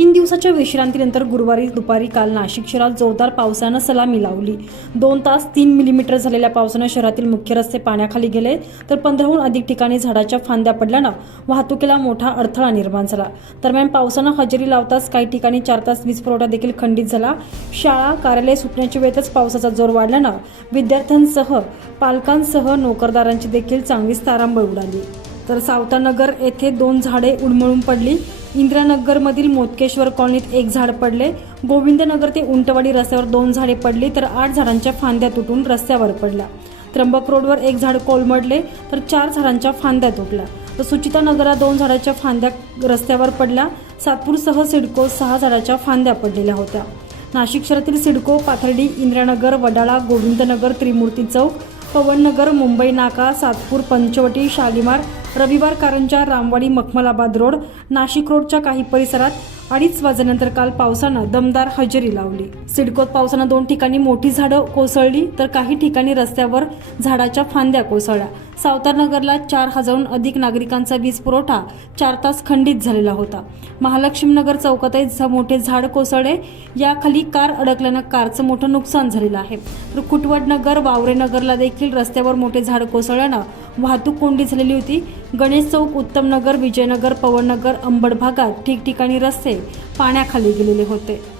तीन दिवसाच्या विश्रांतीनंतर गुरुवारी दुपारी काल नाशिक शहरात जोरदार पावसानं सलामी लावली. दोन तास तीन मिलीमीटर झालेल्या पावसानं शहरातील मुख्य रस्ते पाण्याखाली गेले तर पंधराहून अधिक ठिकाणी झाडाच्या फांद्या पडल्यानं वाहतुकीला मोठा अडथळा निर्माण झाला. दरम्यान पावसानं हजेरी लावताच काही ठिकाणी चार तास वीज पुरवठा देखील खंडित झाला. शाळा कार्यालय सुटण्याच्या वेळेतच पावसाचा जोर वाढल्यानं विद्यार्थ्यांसह पालकांसह नोकरदारांची देखील चांगलीच तारांबळ उडाली. तर सावतानगर येथे दोन झाडे उडमळून पडली. इंदिरानगरमधील मोतकेश्वर कॉलनीत एक झाड पडले. गोविंदनगर ते उंटवाडी रस्त्यावर दोन झाडे पडली तर आठ झाडांच्या फांद्या तुटून रस्त्यावर पडल्या. त्र्यंबक रोडवर एक झाड कोलमडले तर चार झाडांच्या फांद्या तुटल्या. तर सुचिता नगरात दोन झाडाच्या फांद्या रस्त्यावर पडल्या. सातपूरसह सिडको सहा झाडाच्या फांद्या पडलेल्या होत्या. नाशिक शहरातील सिडको पाथर्डी इंदिरानगर वडाळा गोविंदनगर त्रिमूर्ती चौक पवननगर मुंबई नाका सातपूर पंचवटी शालिमार रविवार कारंजा रामवाडी मखमलाबाद रोड नाशिक रोडच्या काही परिसरात अडीच वाजल्यानंतर काल पावसानं दमदार हजेरी लावली. सिडकोत पावसानं दोन ठिकाणी मोठी झाडं कोसळली तर काही ठिकाणी रस्त्यावर झाडाच्या फांद्या कोसळल्या. सावतारनगरला चार हजारहून अधिक नागरिकांचा वीज पुरवठा चार तास खंडित झालेला होता. महालक्ष्मीनगर चौकातही झ- मोठे झाड कोसळले. याखाली कार अडकल्यानं कारचं मोठं नुकसान झालेलं आहे. तर कुटवडनगर वावरेनगरला देखील रस्त्यावर मोठे झाड कोसळल्यानं वाहतूक कोंडी झालेली होती. गणेश चौक उत्तम नगर विजयनगर पवननगर अंबड भागात ठिकठिकाणी रस्ते पाण्याखाली गेलेले होते.